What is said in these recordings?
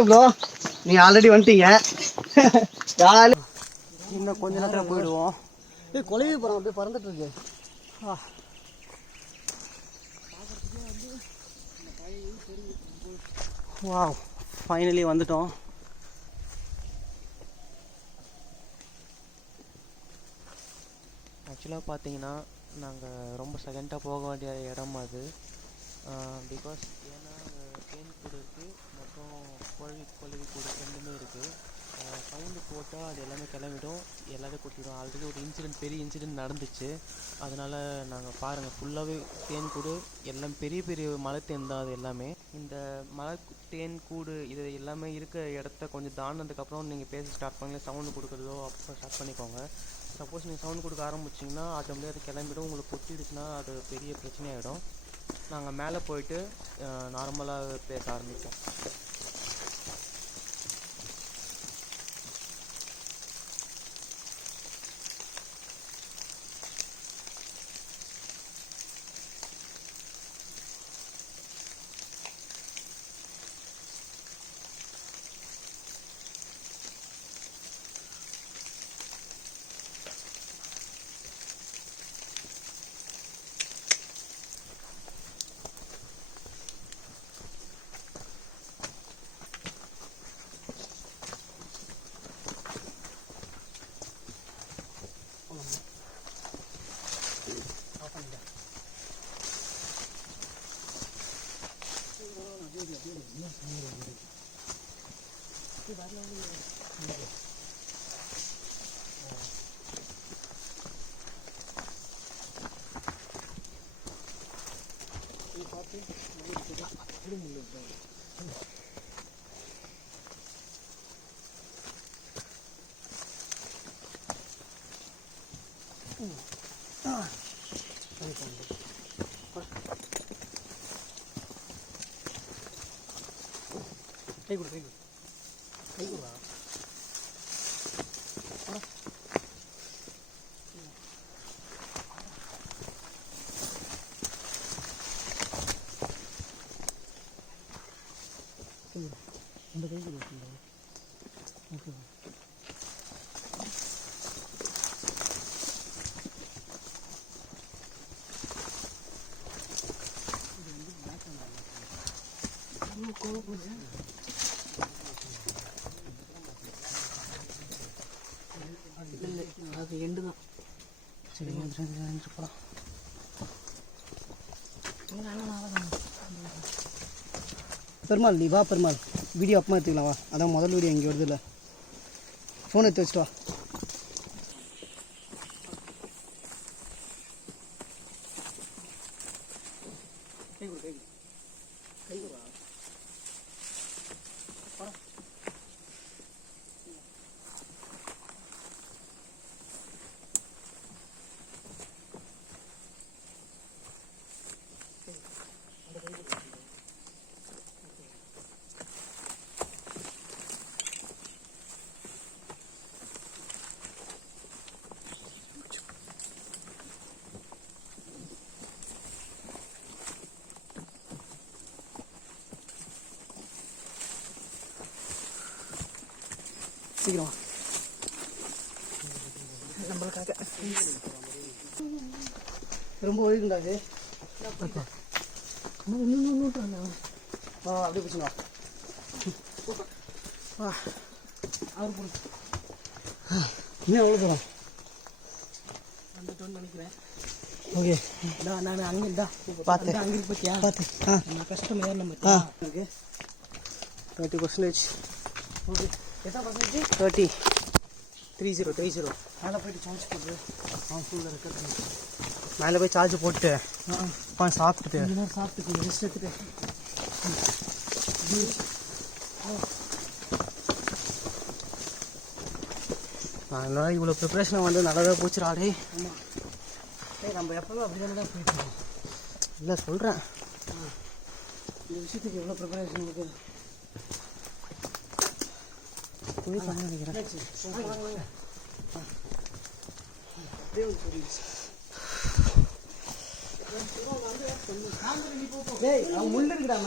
வரீங்க ப்ரோ? நீங்கள் ஆல்ரெடி வந்துட்டீங்க. இன்னும் கொஞ்ச நேரத்தில் போயிடுவோம். கொலையே போகிறோம், அப்படியே பறந்துட்டு இருக்கு. வாவ், ஃபைனலி வந்துட்டோம். ஆக்சுவலாக பார்த்தீங்கன்னா நாங்கள் ரொம்ப செகண்டாக போக வேண்டிய இடம் அது. பிகாஸ் ஏன்னா தேன்கூடு இருக்குது, மற்றும் குருவி கூடு ரெண்டுமே இருக்குது. சவுண்டு போட்டால் அது எல்லாமே கிளம்பிடும், எல்லாத்தையும் கொடுத்துடும். ஆல்ரெடி ஒரு பெரிய இன்சிடென்ட் நடந்துச்சு. அதனால் நாங்கள் பாருங்கள் ஃபுல்லாகவே தேன்கூடு எல்லாம் பெரிய பெரிய மலை தேன் தான் அது எல்லாமே. இந்த மலை தேன் கூடு இது எல்லாமே இருக்க இடத்த கொஞ்சம் தாண்டினதுக்கப்புறம் நீங்கள் பேச ஸ்டார்ட் பண்ணி சவுண்டு கொடுக்குறதோ அப்போ ஸ்டார்ட் பண்ணிக்கோங்க. சப்போஸ் நீங்கள் சவுண்டு கொடுக்க ஆரம்பிச்சிங்கன்னா ஆட்டோமேட்டிக்காக அது கிளம்பிடும். உங்களுக்கு கொத்திடுச்சுன்னா அது பெரிய பிரச்சனையாகிடும். நாங்கள் மேலே போயிட்டு நார்மலாக பேச ஆரம்பிப்போம். கை கொடு, கை கொடு, கை கொடுவா. இந்த கை கொடு. ஓகே. அது எண்டு தான். சரி, போகலாம். பெருமாள் நீ வா, பெருமாள் வீடியோ அப்பமா எடுத்துக்கலாம் வா. அதான் முதல் வீடியோ இங்கே வருது இல்லை. ஃபோன் எடுத்து வச்சுட்டு வா. கை கொடு, கை கொடு, கை கொடுவா. சீக்கிரம் நம்மளுக்காக ரொம்ப ஒழுங்குண்டா அது. அப்படியே பிடிச்சுங்க. அவர் போடு. இன்னும் எவ்வளோ தூரம்? வந்துட்டோன்னு நினைக்கிறேன். ஓகே, நான் அங்கே தான் பார்த்து அங்கே இருக்கு பார்த்தியா? பார்த்து நான் கஷ்டம் ஏறின மாதிரி ஓகே. 30%. ஓகே, எத்தனை பர்சன்டேஜ்? 30. 30. மேலே போய்ட்டு சார்ஜ் போட்டு ஃபுல்லாக இருக்கிறது. மேலே போய் சார்ஜ் போட்டு சாப்பிட்டுட்டு சாப்பிட்டுக்கு ரெஸ்ட் எடுத்துட்டு அதனால் இவ்வளோ ப்ரிப்ரேஷனை வந்து நல்லதாக போச்சுடாடே. ஆமாம், நம்ம எப்போவும் அப்படி தான் போயிட்டுருக்கோம். இல்லை சொல்கிறேன், இந்த விஷயத்துக்கு எவ்வளோ ப்ரிப்பரேஷன் இருக்குது. நினைக்கிறேன் முள்ளு இருக்குடா.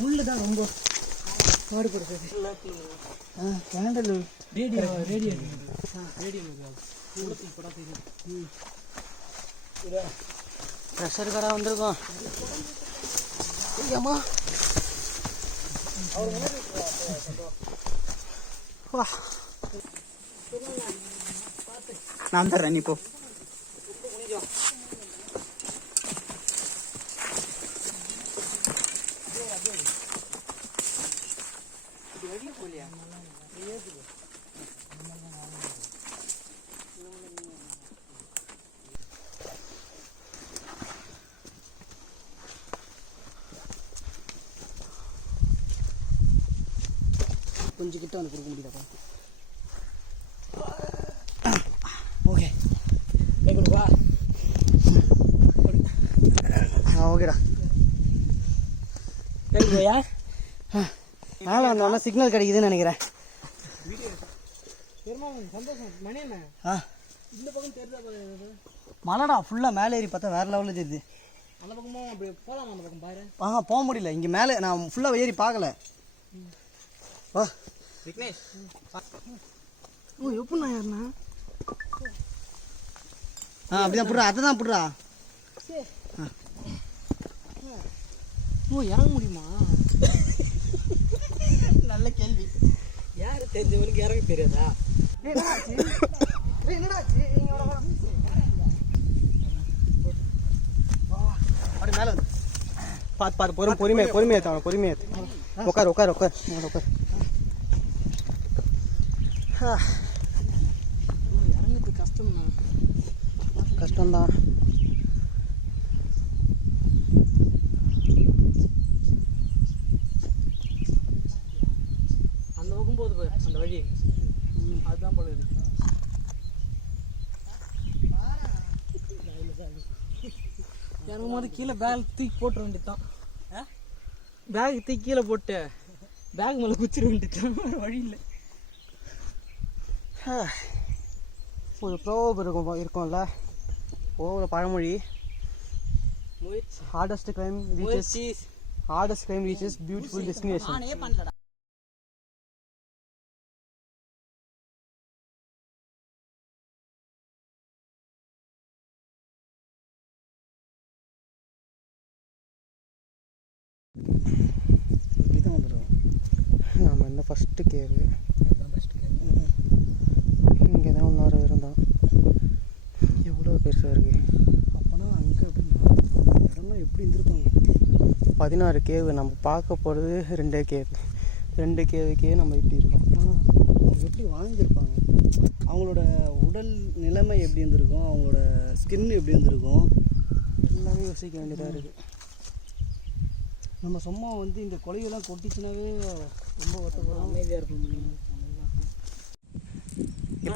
முள்ளு தான் ரொம்ப மாடுபடுறது. கேண்டல் ரேடியோ ப்ரெஷர் கடை வந்திருக்கோம். ஏம்மா நான் தர்றேன், நீ போ. கொஞ்சம் கிட்ட வந்து கொடுக்க முடியுதாப்பா? ஓகே வா. ஓகேடா. கேட்குறியா? மேலே வந்தோன்னா சிக்னல் கிடைக்குதுன்னு நினைக்கிறேன். மலைடா ஃபுல்லாக மேலே ஏறி பார்த்தா வேறு லெவலில் தெரியுது. அந்த பக்கமும் அப்படி போகலாமா? அந்த பக்கம் பாரு. போக முடியல. இங்கே மேலே நான் ஃபுல்லாக ஏறி பார்க்கல. வா விக்னேஷ். எப்படிண்ணா யாருண்ணா? அப்படிதான் புடுறா, அதை தான் புடுறா. இறங்க முடியுமா? நல்ல கேள்வி. யாரு தெரிஞ்சவனுக்கு இறங்க தெரியாதா? அப்படி மேலே வந்து பார்த்து பார்த்து பொறுமையாக உட்கார் இறங்குறது கஷ்டம்தான். அந்த பக்கம் போகுது அந்த வழி, அதுதான் போல இருக்கு. இறங்கும் போது கீழே பேக் தூக்கி போட்டுற வேண்டியதுதான். பேக் தூக்கி கீழே போட்டு பேக் மேலே குச்சிட வேண்டியதுதான். வழி இல்லை. ஒரு ப்ரோவர்ப் இருக்கும்ல, ஒரு பழமொழி, hardest claim reaches beautiful destination. இப்படிதான் வந்துடும். நம்ம இந்த ஃபஸ்ட்டு கேவு, இங்கே தான் ஒன்று இருந்தான். எவ்வளோ பெருசாக இருக்குது. அப்போனா அங்கே அப்படின்னா இடம்லாம் எப்படி இருந்திருப்பாங்க. 16 கேவு. நம்ம பார்க்க போகிறது 2 கேவு. 2 கேவுக்கே நம்ம இப்படி இருக்கோம். அவங்க எப்படி வாழ்ந்துருப்பாங்க, அவங்களோட உடல் நிலைமை எப்படி இருந்திருக்கும், அவங்களோட ஸ்கின் எப்படி இருந்திருக்கும், எல்லாமே யோசிக்க வேண்டியதாக இருக்குது. நம்ம சும்மா வந்து இந்த கொலையெல்லாம் கொட்டிச்சுனாவே ரொம்ப வருத்தப்படும். அமைதியாக இருக்கும்.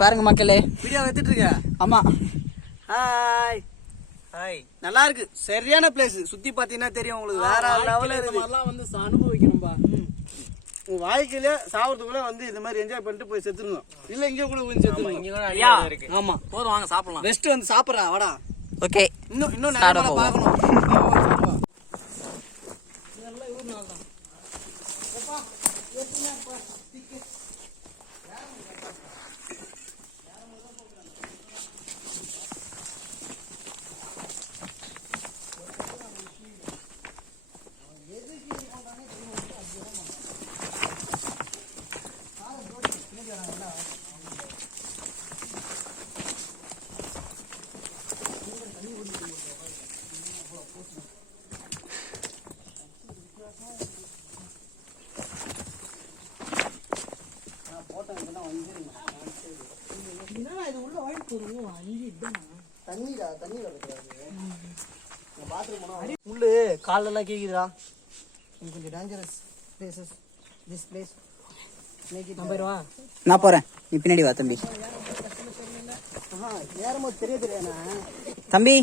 பாருங்க மக்களே, வீடியோ எடுத்துட்டு இருக்க. ஆமா. Hi hi. நல்லா இருக்கு. சரியான பிளேஸ். சுத்தி பாத்தீங்கன்னா தெரியும் உங்களுக்கு. வேற லெவல்ல இருக்கு. இதெல்லாம் வந்து அனுபவிக்கணும்பா. உங்க வாழ்க்கையில சாவறதுக்குள்ள வந்து இந்த மாதிரி என்ஜாய் பண்ணிட்டு போய் செத்துறணும். இல்ல இங்க கூட போய் செத்துறணும். இங்க கூட ஐடியா இருக்கு. ஆமா போதும், வாங்க சாப்பிடலாம். ரெஸ்ட் வந்து சாப்பிடுறா வாடா. ஓகே. இன்னும் நிறைய பார்க்கணும். இதெல்லாம் இவரு நாள் தான். அப்பா ஏத்துனா அப்பா டிக்கெட் உள்ளு காலெல்லாம் கேக்குதுடா. கொஞ்சம் dangerous places. This place make it. Number வா. நான் போறேன், நீ பின்னாடி வா தம்பி. ஏறும்போது தெரியாதுண்ணா தம்பி,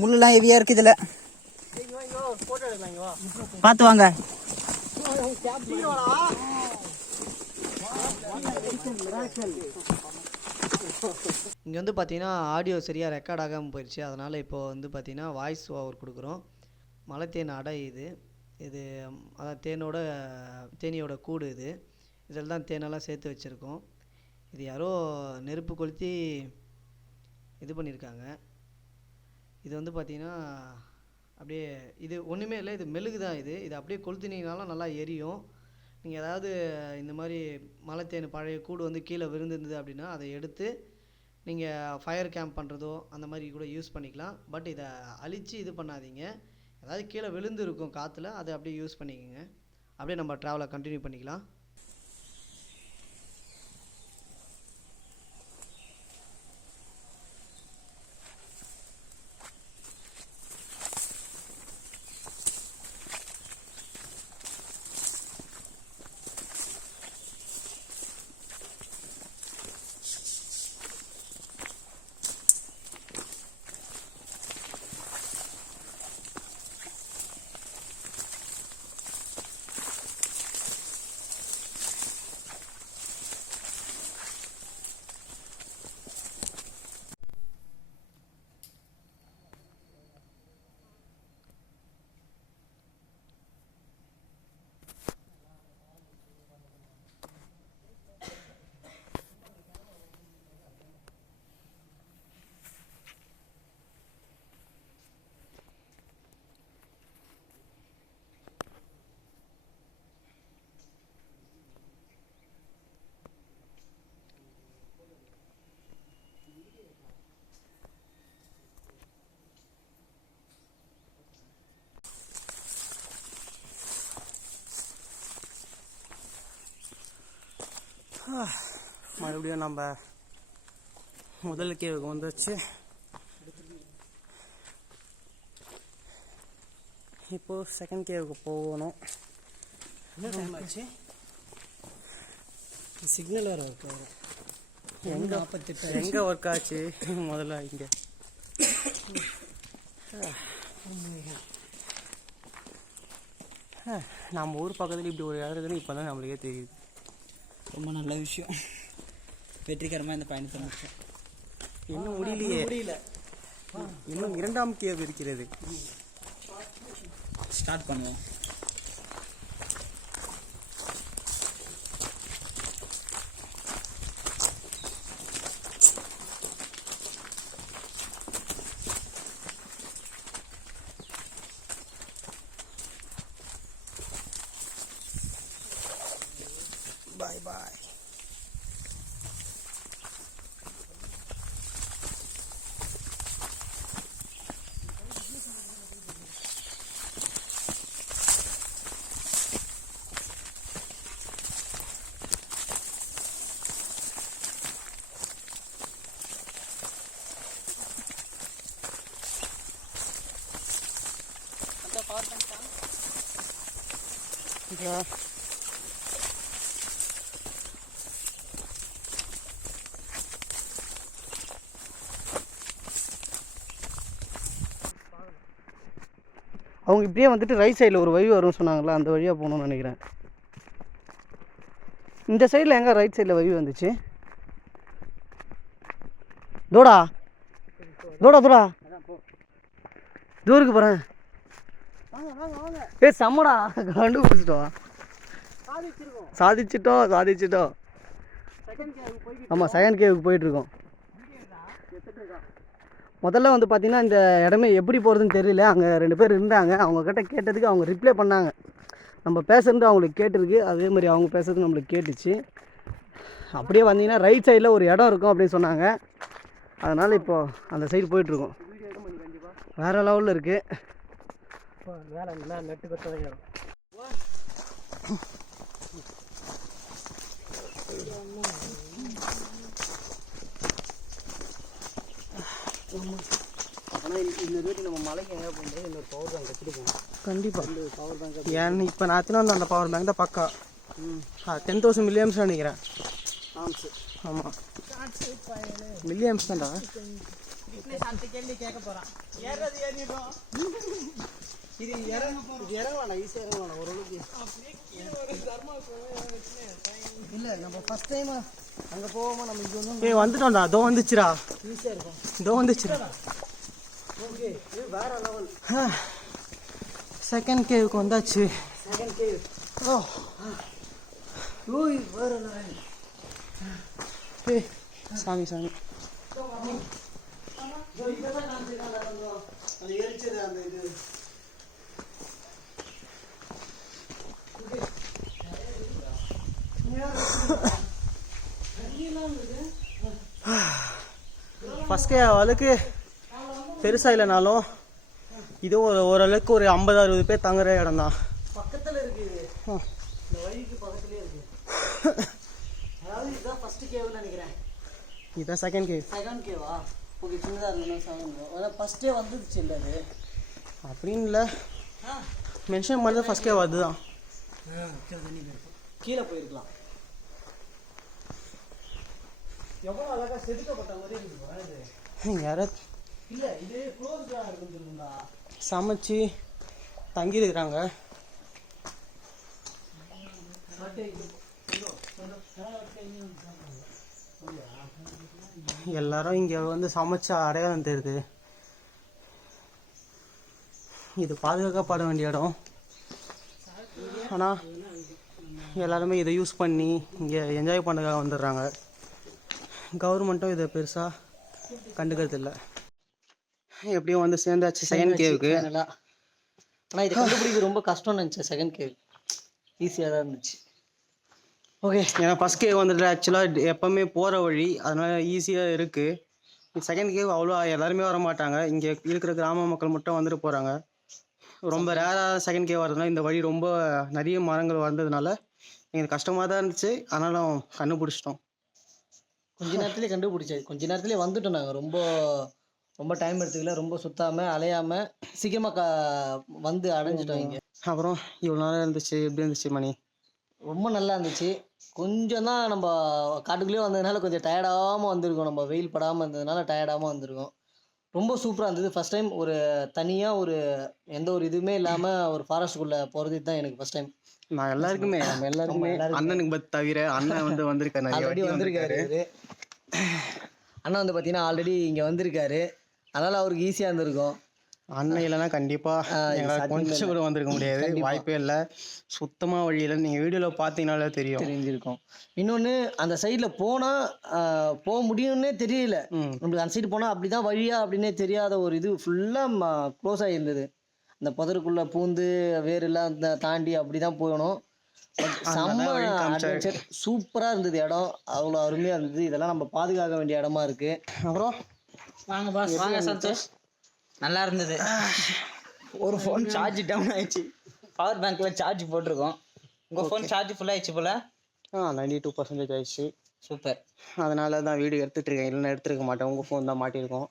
முள்ளெல்லாம் ஹெவியா இருக்கு இதுல. போட்டோ எடுக்கலாம். இங்க வா, பார்த்து வாங்க. இங்கே வந்து பார்த்தீங்கன்னா ஆடியோ சரியாக ரெக்கார்ட் ஆகாமல் போயிடுச்சு. அதனால் இப்போ வந்து பார்த்தீங்கன்னா வாய்ஸ் ஓவர் கொடுக்குறோம். மலைத்தேன் அடை இது அதான் தேனியோட கூடு இதில் தான் தேனெல்லாம் சேர்த்து வச்சுருக்கோம். இது யாரோ நெருப்பு கொளுத்தி இது பண்ணியிருக்காங்க. இது வந்து பார்த்திங்கன்னா அப்படியே இது ஒன்றுமே இல்லை, இது மெழுகு தான். இது அப்படியே கொளுத்தினீங்கனாலும் நல்லா எரியும். நீங்கள் ஏதாவது இந்த மாதிரி மலைத்தேன் பழைய கூடு வந்து கீழே விழுந்திருந்தது அப்படின்னா அதை எடுத்து நீங்கள் ஃபயர் கேம்ப் பண்ணுறதோ அந்த மாதிரி கூட யூஸ் பண்ணிக்கலாம். பட் இதை அழித்து இது பண்ணாதீங்க. ஏதாவது கீழே விழுந்து இருக்கும் காற்றுல, அதை அப்படியே யூஸ் பண்ணிக்கோங்க. அப்படியே நம்ம ட்ராவலை கண்டினியூ பண்ணிக்கலாம். மறுபடியும் நம்ம முதல் கேவுக்கு வந்துச்சு. இப்போது செகண்ட் கேவுக்கு போகணும். என்ன டைம் ஆச்சு? சிக்னல் வேறு ஒர்க் ஆகும். எங்கே ஒர்க் ஆச்சு முதல்ல இங்கே? நம்ம ஊர் பக்கத்தில் இப்படி ஒரு இடம் இருக்குன்னு இப்போ தான் நம்மளுக்கே தெரியுது. ரொம்ப நல்ல விஷயம். வெற்றிகரமாக இந்த பயணத்தை முடிச்சோம். இன்னும் முடியல. இன்னும் இரண்டாம் கேவ் இருக்கிறது. ஸ்டார்ட் பண்ணுவோம். பாய் பாய். அவங்க இப்படியே வந்துட்டு ரைட் சைடில் ஒரு வழி வரும்னு சொன்னாங்களா, அந்த வழியாக போகணும்னு நினைக்கிறேன். இந்த சைடில் எங்கே ரைட் சைடில் வழி வந்துச்சு? தூடா தூருக்கு போகிறேன். செம்மடா, கண்டுபிடிச்சிட்டோம். சாதிச்சிட்டோம். ஆமாம், செகண்ட் கேவுக்கு போயிட்டுருக்கோம். முதல்ல வந்து பார்த்திங்கன்னா இந்த இடமே எப்படி போகிறதுன்னு தெரியல. அங்கே 2 பேர் இருந்தாங்க. அவங்கக்கிட்ட கேட்டதுக்கு அவங்க ரிப்ளை பண்ணாங்க. நம்ம பேசுகிறது அவங்களுக்கு கேட்டிருக்கு, அதே மாதிரி அவங்க பேசுறது நம்மளுக்கு கேட்டுச்சு. அப்படியே வந்தீங்கன்னா ரைட் சைடில் ஒரு இடம் இருக்கும் அப்படின்னு சொன்னாங்க. அதனால் இப்போது அந்த சைடு போயிட்டுருக்கோம். வேறு லெவலில் இருக்குது. நெட்டு கட்ட ஆனால் இந்த ரேட்டு நம்ம மலைக்கு எங்கே போகும்போது இன்னொரு பவர் பேங்க் வச்சுருக்கோம். கண்டிப்பாக இந்த பவர் பேங்க் ஏன்னு இப்போ நான் வந்து அந்த பவர் பேங்க் தான் பக்கா 10,000 மில்லியம்ஸ் நினைக்கிறேன். ஆமாம், மில்லியம்ஸ் தான்டா. இது இறங்கலாம் ஈஸியாக இறங்கலாம் ஓரளவுக்கு. இல்லை நம்ம ஃபஸ்ட் டைம் அங்கே போகாமல் நம்ம இங்கே வந்து வந்துட்டோம்டா. அதோ வந்துச்சுடா, ஈஸியாக இருக்கும். இதோ வந்துச்சுடா. ஓகே, இது வேற லெவல். செகண்ட் கேவுக்கு வந்தாச்சு. Second cave. ஓய் வேற லெவல். சாமி சாமி அது எரிச்சது அந்த இது. ஃபஸ்ட்டு அவளுக்கு பெருசாக இல்லைனாலும் இது ஓரளவுக்கு ஒரு 50-60 பேர் தங்குற இடம் தான். பக்கத்தில் இருக்குது, இந்த வழிக்கு பக்கத்துலேயே இருக்குது. அதாவது இதுதான் ஃபஸ்ட்டு கேவ்னு நினைக்கிறேன். இதுதான் செகண்ட் கேவ். செகண்ட் கேவா? ஓகே, சின்னதாக இருக்குன்னா செகண்ட் கேவ். அதான் ஃபஸ்ட்டே வந்துடுச்சு இல்லை அது அப்படின்னு இல்லை, மென்ஷன் பண்ணுறது ஃபஸ்ட் கேவ் அதுதான். கீழே போயிருக்கலாம். எவ்வளோ அழகாக செதுக்கப்பட்ட மாதிரி இருக்குது. யாரோ இல்லை, இது க்ளோஸ்டாக இருக்குன்னு சொல்லுங்களா, சமைச்சு தங்கியிருக்கிறாங்க. எல்லாரும் இங்கே வந்து சமைச்ச அடையாளம் தெரியுது. இது பாதுகாக்கப்பட வேண்டிய இடம். ஆனால் எல்லாருமே இதை யூஸ் பண்ணி இங்கே என்ஜாய் பண்ணதுக்காக வந்துடுறாங்க. கவர்மெண்ட்டும் இதை பெருசாக கண்டுக்கிறது இல்லை. எப்படியும் வந்து சேர்ந்தாச்சு செகண்ட் கேவுக்கு. ஆனால் இது கண்டுபிடிக்க ரொம்ப கஷ்டம்னு நினச்சேன். செகண்ட் கேவ் ஈஸியாக தான் இருந்துச்சு. ஓகே, ஏன்னா ஃபஸ்ட் கேவ் வந்துட்டு ஆக்சுவலாக எப்போவுமே போகிற வழி, அதனால ஈஸியாக இருக்குது. செகண்ட் கேவ் அவ்வளோ எல்லாருமே வர மாட்டாங்க. இங்கே இருக்கிற கிராம மக்கள் மட்டும் வந்துட்டு போகிறாங்க. ரொம்ப ரேராக செகண்ட் கேவ் வரதுனால இந்த வழி ரொம்ப நிறைய மரங்கள் வந்ததுனால எங்களுக்கு கஷ்டமாக தான் இருந்துச்சு. ஆனாலும் கண்டுபிடிச்சிட்டோம். கொஞ்ச நேரத்துலேயே கண்டுபிடிச்சாச்சு. கொஞ்ச நேரத்துலேயே வந்துட்டோம். நாங்கள் ரொம்ப டைம் எடுத்துக்கல, ரொம்ப சுத்தாமல் அலையாமல் சீக்கிரமாக வந்து அடைஞ்சிட்டோம் இங்கே. அப்புறம் இவ்வளோ நேரம் இருந்துச்சு, எப்படி இருந்துச்சு மணி? ரொம்ப நல்லா இருந்துச்சு. கொஞ்சம் தான் நம்ம காட்டுக்குள்ளேயே வந்ததுனால கொஞ்சம் டயர்டாகாமல் வந்திருக்கோம். நம்ம வெயில் படாமல் இருந்ததுனால டயர்டாகாமல் வந்திருக்கோம். ரொம்ப சூப்பராக இருந்தது. ஃபஸ்ட் டைம் ஒரு தனியாக ஒரு எந்த ஒரு இதுவுமே இல்லாமல் ஒரு ஃபாரஸ்ட்டுக்குள்ளே போகிறது தான் எனக்கு ஃபஸ்ட் டைம். நான் எல்லாருக்குமே அண்ணனுக்கு தவிர அண்ணன் வந்து வந்திருக்காரு, ஆல்ரெடி வந்திருக்காரு. அண்ணன் வந்து பார்த்தீங்கன்னா ஆல்ரெடி இங்கே வந்திருக்காரு. அதனால் அவருக்கு ஈஸியாக இருந்திருக்கும். அண்ணன் இல்லைன்னா கண்டிப்பாக கொஞ்சம் கூட வந்திருக்க முடியாது, வாய்ப்பே இல்லை. சுத்தமாக வழியில் நீங்கள் வீடியோவில் பார்த்தீங்கனாலே தெரிஞ்சிருக்கும். இன்னொன்று, அந்த சைடில் போனால் போக முடியும்னே தெரியல. நம்மளுக்கு அந்த சைடு போனால் அப்படி தான் வழியா அப்படின்னே தெரியாத ஒரு இது ஃபுல்லாக க்ளோஸ் ஆகியிருந்தது. அந்த புதருக்குள்ளே பூந்து வேறெல்லாம் தாண்டி அப்படி தான் போகணும். செம்ம அட்வென்ச்சர், சூப்பராக இருந்தது இடம். அவ்வளோ அருமையாக இருந்தது. இதெல்லாம் நம்ம பாதுகாக்க வேண்டிய இடமா இருக்குது. அப்புறம் வாங்க பாஸ், வாங்க சந்தோஷ். நல்லா இருந்தது. ஒரு ஃபோன் சார்ஜ் டவுன் ஆயிடுச்சு. பவர் பேங்க்கில் சார்ஜ் போட்டிருக்கோம். உங்கள் ஃபோன் சார்ஜ் ஃபுல்லாக ஆயிடுச்சு போல்? 92% ஆயிடுச்சு. சூப்பர். அதனால தான் வீடியோ எடுத்துகிட்டு இருக்கேன், இல்லைன்னா எடுத்துருக்க மாட்டேன். உங்கள் ஃபோன் தான் மாட்டியிருக்கோம்.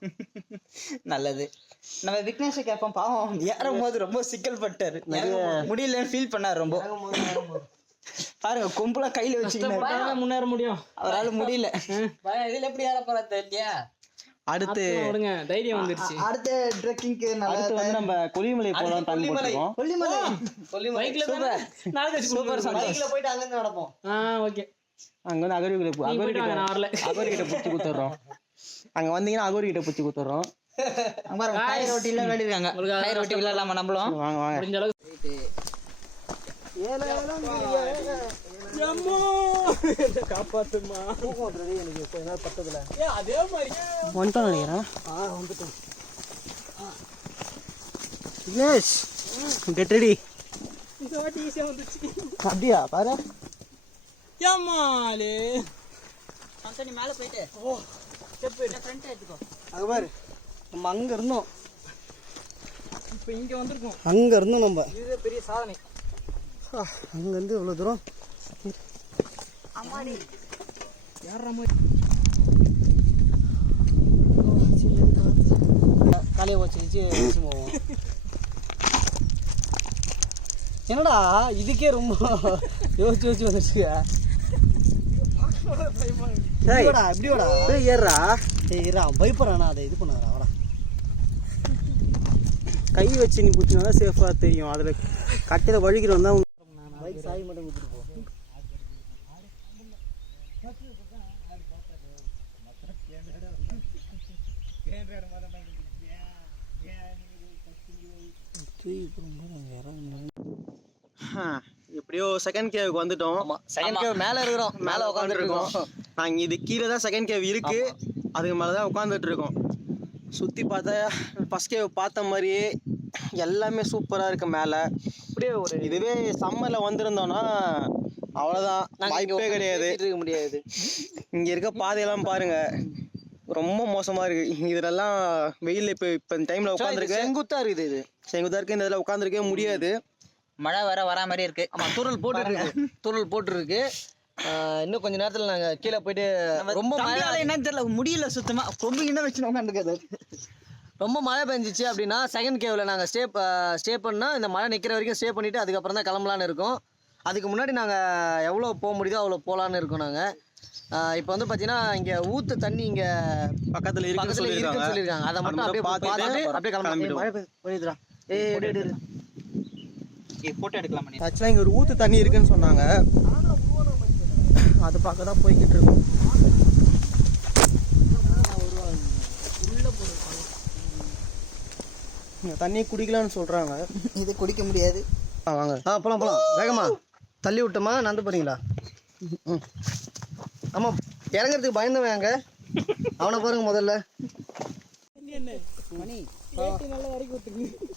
நல்லது. நம்ம விக்னேஷை கேட்போம். பாவம் ஏறும் போது ரொம்ப சிக்கல் பட்டார், முடியலன்னு ஃபீல் பண்ணார் ரொம்ப. பாருங்க, கும்பலாக கையில் வச்சு முன்னேற முடியும், அவரால் முடியல. இதில் எப்படி ஏற போகிறா தெரியலையா? அடுத்து தைரியம் வந்துருச்சு. அடுத்த ட்ரெக்கிங்க்கு வந்து நம்ம கொல்லிமலை போலாம். கொல்லிமலை சூப்பர். பைக்ல போயிட்டு அங்க இருந்து நடப்போம். ஓகே. அங்க வந்து அகோரி கிட்ட புடிச்சு குத்துறோம். அங்க வந்தீங்கன்னா அகோரி கிட்ட புடிச்சு குத்துறோம். பாருங்க, காய் ரொட்டி எல்லாம் வேண்டிருக்காங்க. காய் ரொட்டி விளையாடலாமா நம்மளும்? வாங்க வாங்க. முடிஞ்ச அளவுக்கு காப்பாத்துமா. எனக்கு கொஞ்ச நேரம் பத்ததுல அதே மாதிரி வந்துட்டோம் நினைக்கிறேன். வந்துட்டோம். Vignesh, get ready. இந்த வாட்டி ஈஸியா வந்துச்சு. அப்படியா? பாரு. ஏமாலே நீ மேலே போயிட்டு ஸ்டெப் ஃப்ரண்ட் எடுத்துக்கோ. அங்கே பாரு, நம்ம அங்கே இருந்தோம், இப்போ இங்கே வந்திருக்கோம். அங்கே இருந்தோம் நம்ம. இது பெரிய சாதனை. அங்கேருந்து இவ்வளோ தூரம் தலையை வச்சு போவோம். என்னடா இதுக்கே ரொம்ப யோசிச்சு வந்துருச்சு. எப்படி வாடா ஏறா? ஏறா பயப்படுறானா? அதை இது பண்ணாரா? வாடா கை வச்சு நீ குத்தினா தான் சேஃபாக தெரியும். அதில் கட்டையில் வழுகிட்டு வந்தால் பைக் சாய் மட்டும் குத்திட்டு போ. எப்படியோ செகண்ட் கேவுக்கு வந்துட்டோம். செகண்ட் கேவ் மேலே இருக்கிறோம், மேலே உட்காந்துருக்கோம். நாங்கள் இது கீழே தான் செகண்ட் கேவ் இருக்கு, அதுக்கு மேலே தான் உட்காந்துட்டு இருக்கோம். சுற்றி பார்த்தா ஃபர்ஸ்ட் கேவ் பார்த்த மாதிரியே எல்லாமே சூப்பராக இருக்கு மேலே. அப்படியே ஒரு இதுவே சம்மரில் வந்திருந்தோம்னா அவ்வளோதான், வாய்ப்பே கிடையாது. இருக்க முடியாது. இங்கே இருக்க பாதையெல்லாம் பாருங்க, ரொம்ப மோசமாக இருக்குது. இதெல்லாம் வெயில் இப்போ இந்த டைமில் உட்காந்துருக்கு, செங்குத்தாக இருக்குது. இது செங்குத்தாக இருக்குது. இந்த இதில் உட்காந்துருக்கவே முடியாது. மழை வரா மாதிரி இருக்கு. ஆமாம், தூரல் போட்டுருக்கு. இன்னும் கொஞ்ச நேரத்தில் நாங்கள் கீழே போயிட்டு ரொம்ப மழை என்னன்னு தெரியல, முடியல சுத்தமாக. ரொம்ப என்ன வச்சு உட்காந்துருக்காது. ரொம்ப மழை பெஞ்சிச்சு அப்படின்னா செகண்ட் கேவில் நாங்கள் ஸ்டே பண்ணால் இந்த மழை நிற்கிற வரைக்கும் ஸ்டே பண்ணிவிட்டு அதுக்கப்புறம் தான் கிளம்பலான்னு இருக்கோம். அதுக்கு முன்னாடி நாங்கள் எவ்வளோ போக முடியுதோ அவ்வளோ போகலான்னு இருக்கோம். நாங்கள் இப்போ வந்து பார்த்தீங்கன்னா இங்கே ஊற்று தண்ணி இங்கே பக்கத்தில் இருக்குன்னு சொல்லியிருக்காங்க. அதை மட்டும் அப்படியே பார்த்துட்டு அப்படியே கிளம்பிடுவோம். மழை பெய்யுதுடா. ஃபோட்டோ எடுக்கலாம். ஆக்சுவலாக இங்கே ஒரு ஊற்று தண்ணி இருக்குன்னு சொன்னாங்க, அது பார்க்க தான் போய்கிட்டு இருக்கோம். தண்ணி குடிக்கலான்னு சொல்கிறாங்க. இது குடிக்க முடியாது. வாங்க போகலாம் வேகமா தள்ளி விட்டோமா நடந்து போகிறீங்களா? ஆமாம், இறங்குறதுக்கு பயந்தவன் அங்கே, அவனை பாருங்க முதல்ல. மணி நல்லா இறக்கி விட்டுருக்கு.